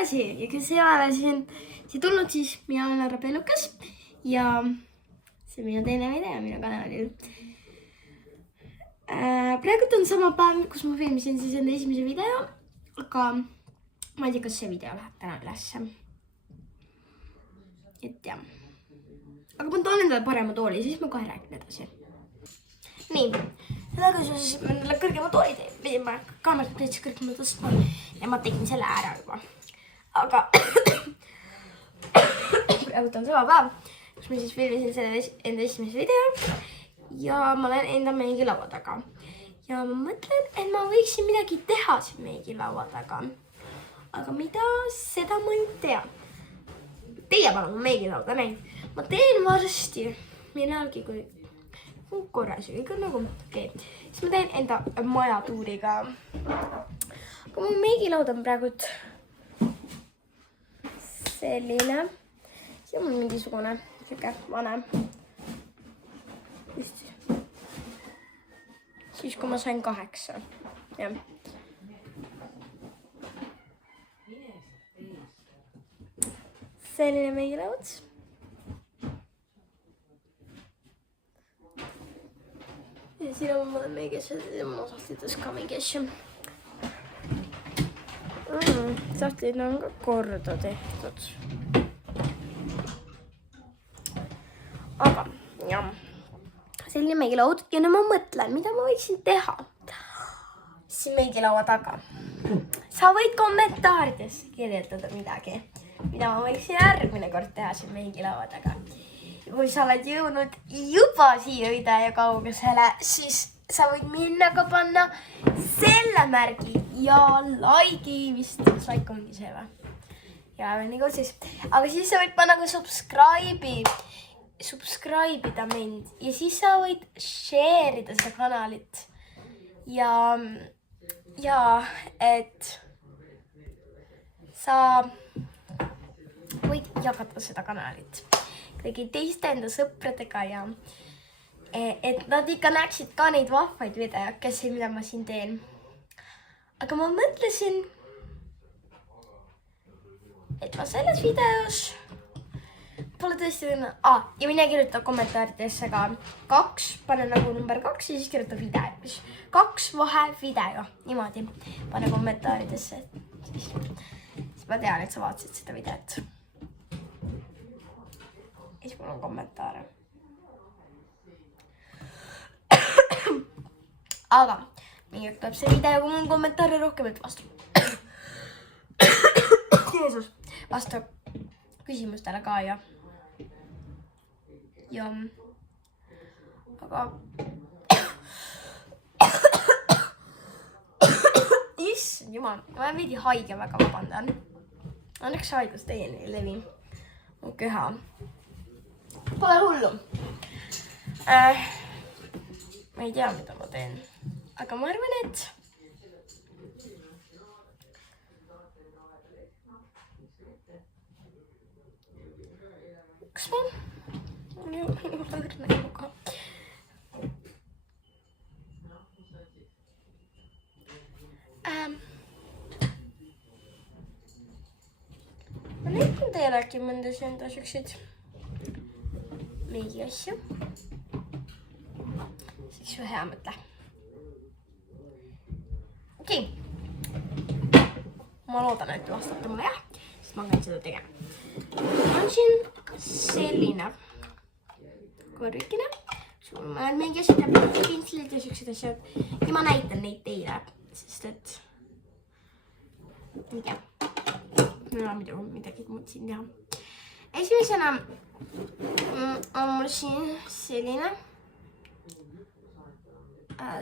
tagasi ja kes ei ole veel siia tulnud, siis mina olen Arra Pellukas ja see on minu teine video minu kanalil. Praegu on sama päev, kus ma filmisin siis enda esimese video, aga ma ei tea, kas see video läheb täna ülesse. Et jah. Aga ma toon endale parema tooli, siis ma kohe räägin edasi. Nii, sellega seoses ma endale kõrgema tooli teen, ma kaamerat täitsa kõrgema tõstma ja ma tegin selle ära juba. Aga praegu on sama päev, kus ma siis filmisin selle enda esimese video ja ma olen enda meigilaua taga. Ja ma mõtlen, et ma võiksin midagi teha siin meigilaua taga. Aga mida, seda ma ei tea. Teie palun mu meigilauda näin. Ma teen varsti millalgi, kui korras või kõik on nagu okei. Siis ma teen enda majatuuriga. Aga mu meigilaud on praegu selline. See on mingisugune siuke vanem. Just. Siis kui ma sain 8. Jah. Selline meigilaud. Ja siin on mulle mingi asjad ja mun sahtlites ka mingi asju. Sahtlid on ka korda tehtud. Aga jah, selline meigilaud ja nüüd ma mõtlen, mida ma võiksin teha siin meigilaua taga. Sa võid kommentaarides kirjeldada midagi, mida ma võiksin järgmine kord teha siin meigilaua taga. Kui sa oled jõudnud juba siia video kaugusele, siis sa võid minna ka panna selle märgi ja like'i, vist like ongi see või? Ja nii kui siis. Aga siis sa võid panna ka subscribe'ida mind ja siis sa võid share'ida seda kanalit. Ja et sa võid jagada seda kanalit kõigi teiste enda sõpradega ja et nad ikka näeksid ka neid vahvaid videokesi, mida ma siin teen. Aga ma mõtlesin, et ma selles videos pole tõesti võinud... ja mine kirjuta kommentaaridesse ka 2, pane nagu number 2 ja siis kirjuta video. 2 vahe video, niimoodi. Pane kommentaaridesse. Siis ma tean, et sa vaatasid seda videot. Ja siis mul on kommentaare. Aga mingi tuleb see video, kui mul on kommentaare rohkem, et vastu. Jeesus, vastu küsimustele ka ja. Aga issand jumal, ma olen veidi haige, väga vabandan. Õnneks haigus teieni ei levi. Mu köha. Pole hullu. Ma ei tea, mida ma teen. Aga ma arvan, et kas ma ma näitan teile äkki mõnda enda siukseid meigi asju. See on hea mõtle. Okei. Ma loodan, et vastate mulle jah, sest ma käin seda tegema. On siin selline korvikene. Ma olen mingi asjad ja pintslid ja siuksed asjad. Ja ma näitan neid teile, sest et ei tea. Mul on midagi muud siin teha. Esimesena on mul siin selline.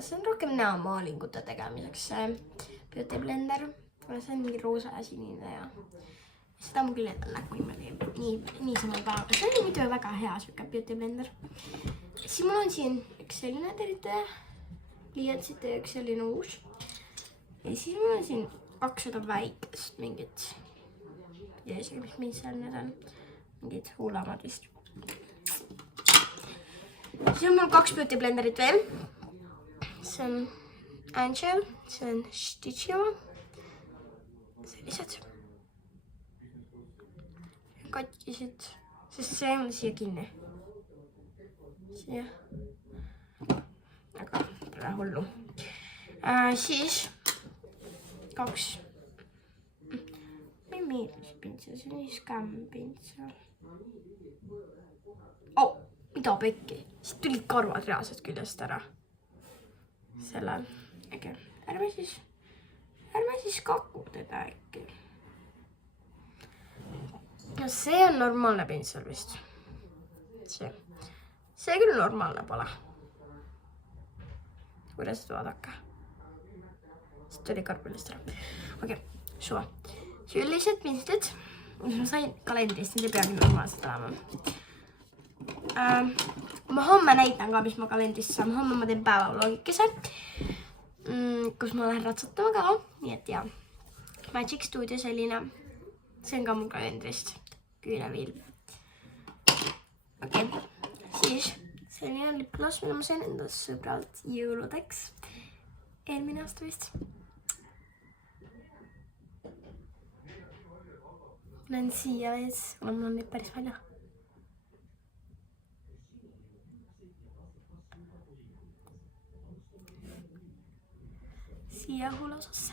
See on rohkem näomaalingute tegemiseks see beauty blender. See on mingi roosa ja sinine ja seda ma küll endal nägu nii sama ka. See on muidu väga hea siuke beauty blender. Siis mul on siin üks selline tervitaja, liiatsite ja üks selline uus. Ja siis mul on siin 200 väikest mingit. Ja isegi mis seal need on. Mingid huulamad vist. Siis on mul 2 beauty blenderit veel. See on Angel, see on Stitchio. Sellised. katkisid, sest see on siia kinni. Siia. Aga pole hullu. Siis 2. Meelduspinsel, see on skämpinsel. Mida pekki? Siit tulid karvad reaalselt küljest ära. Sellel. Äkki. Ärme siis kaku teda äkki. No see on normaalne pinsel vist. See küll normaalne pole. Kuidas seda vaadake? Siit tuli karv küljest ära. Okei, suva. Sellised pinslid, mis ma sain kalendrist, need ei peagi normaalselt olema. Ma homme näitan ka, mis ma kalendrist saan. Homme ma teen päevavlogikese, kus ma lähen ratsatama ka. Nii et jaa, Magic Studio selline. See on ka mul kalendrist. Küüneviil. Okei, siis selline lipgloss, mida ma sain endast sõbralt jõuludeks. Eelmine aasta vist. Lähen siia vees, mul on nüüd päris palju. Siia huulosasse.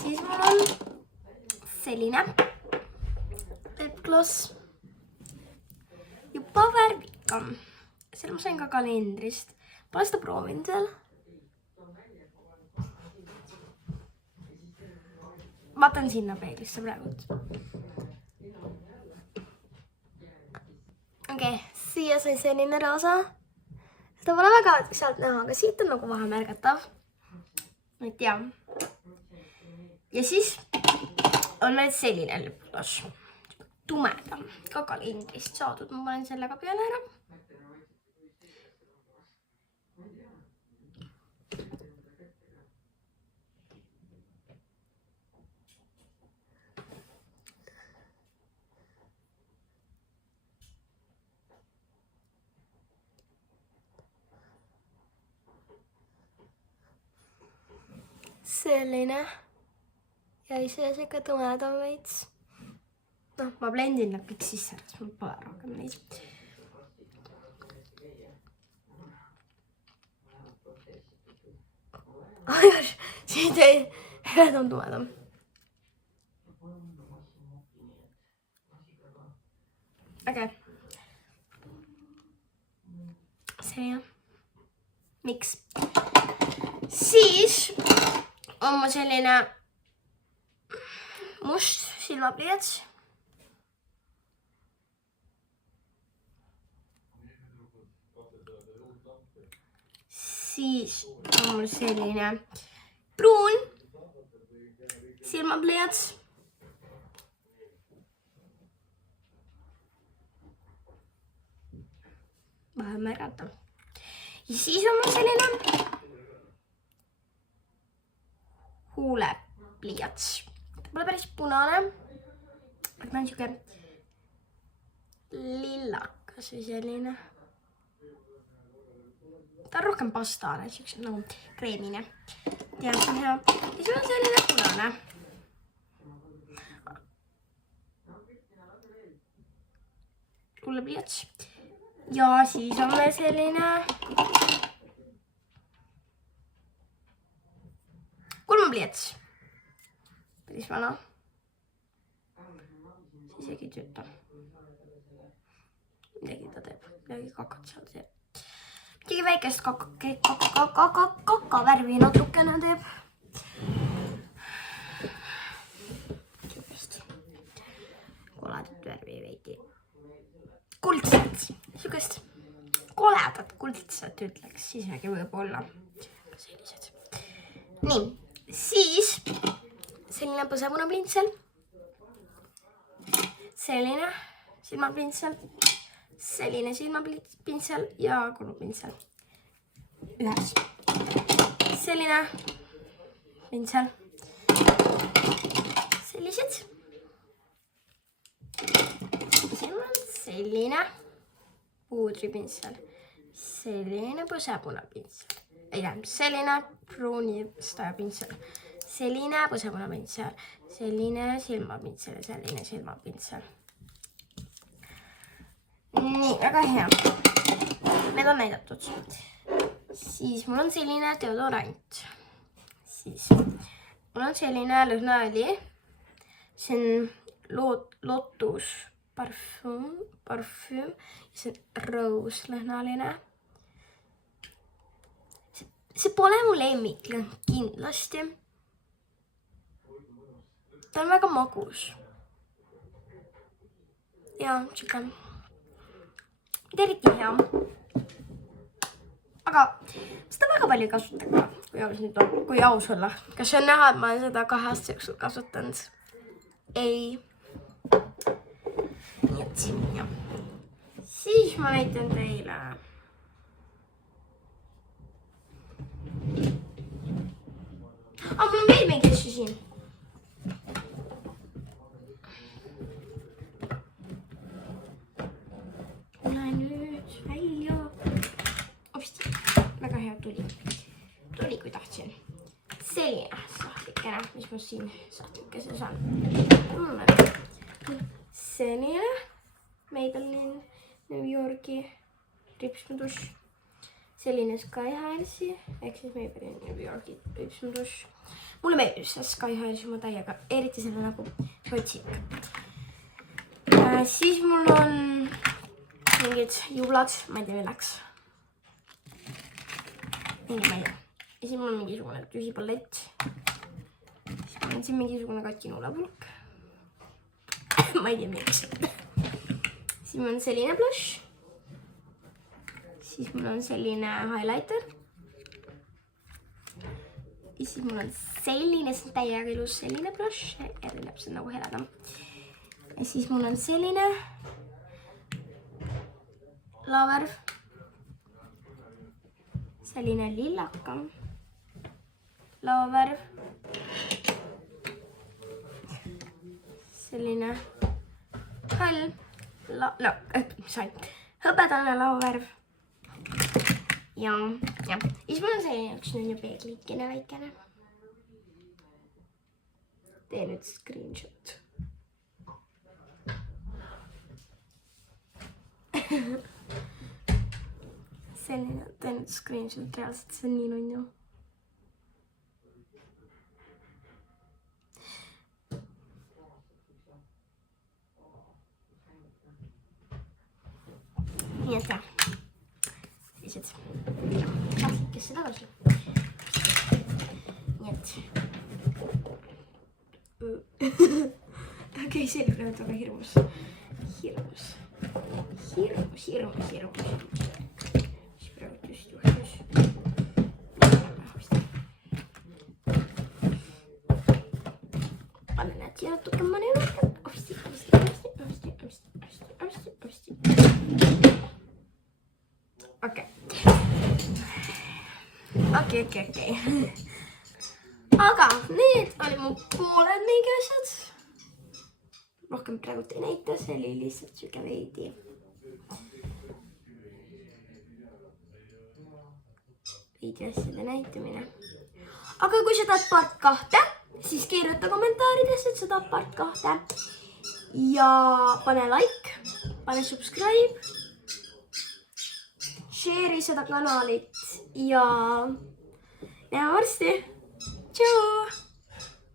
Siis mul on selline lipgloss. Juba värvikam. Selle ma sain ka kalendrist. Pole seda proovin seal. Vaatan sinna peeglisse praegu. Okei, siia sai selline roosa. Seda pole väga sealt näha, aga siit on nagu vahe märgatav. Ma ei tea. Ja siis on meil selline lipgloss. Tumedam. Ka kalendrist saadud. Ma panen sellega peale ära. Selline. Ja ise siuke tumedam veits. No, ma blendin nad kõik sisse, sest mul pole rohkem neid. Siit ei on tumedam. Okei. Selline. Miks? Siis on mul selline must silmapliiats. Siis on mul selline pruun silmapliiats. Vähe märgata. Ja siis on mul selline huulepliiats. Ta pole päris punane. Aga ta on siuke lillakas või selline. Ta on rohkem pastane, siukse nagu kreemine. Ja see on hea. Ja siis on selline punane. Huulepliiats. Ja siis on meil selline kulmapliiats. Päris vana. Isegi ei tööta. Midagi ta teeb. Midagi kakat seal teeb. Midagi väikest kaka värvi natukene teeb. Siukest koledat värvi veidi. Kuldset. Siukest koledat kuldset ütleks. Siis äkki võib olla sellised. Nii. Siis selline põsepunapintsel. Selline silmapintsel. Selline silmapintsel ja kulupintsel. Ühes. Selline pintsel. Sellised. Selline puudripintsel. Selline põsepunapintsel. ei tähendab selline pruunistaja pintsel, selline põsemunapintsel, selline silmapintsel ja selline silmapintsel. Nii, väga hea. Need on näidatud. Siis mul on selline deodorant. Siis mul on selline lõhnaõli. See on Lotus parfüm. See on Rose lõhnaaline. See pole mu lemmiklõhn kindlasti. Ta on väga magus. Ja, siuke. Eriti hea. Aga seda väga palju ei kasuta ka, kui aus olla. Kas see on näha, et ma olen seda 2 aasta jooksul kasutanud? Ei. Nii et siin, jah. Siis ma näitan teile. Mul on veel mingi asju siin. Tule nüüd välja. Opsti, väga hea tuli. Tuli, kui tahtsin. Selline sahtlikene, mis ma siin sahtlikese saan. Selline Maybelline New Yorki ripsmudus. Selline Sky Highsi, ehk siis Maybelline New Yorki ripsmudus. Mulle meeldib see Sky Highsi oma täiega, eriti selle nagu rotsik. Siis mul on mingid juulad, ma ei tea milleks. Mingi ma ei tea. Ja siis mul on mingisugune tühi pallett. Siis mul on siin mingisugune katkinuulepulk. Ma ei tea miks. Siis mul on selline blush. Siis mul on selline highlighter. Ja siis mul on selline, see on täiega ilus selline blush. Erineb see nagu heledam. Ja siis mul on selline laavärv. Selline lillaka laavärv. Selline hall hõbedane laavärv. Ja siis mul on selline üks nüüd peeglikene väikene. Tee nüüd screenshot. Selline, tee nüüd screenshot reaalselt, see on nii nunnu. Nii et jah. Sellised. Kes see tagasi? Nii et. Okei, see oli praegu väga hirmus. Hirmus. Siis praegu just juhtus. Panen need siia natuke mõne juurde. Opsti. Okei. Aga need oli mu pooled mingi asjad. Rohkem praegu ei näita, see oli lihtsalt siuke veidi. Veidi asjade näitamine. Aga kui sa tahad part 2, siis kirjuta kommentaaridesse, et sa tahad part 2. Ja pane like, pane subscribe. Share'i seda kanalit ja näeme varsti. Tšau!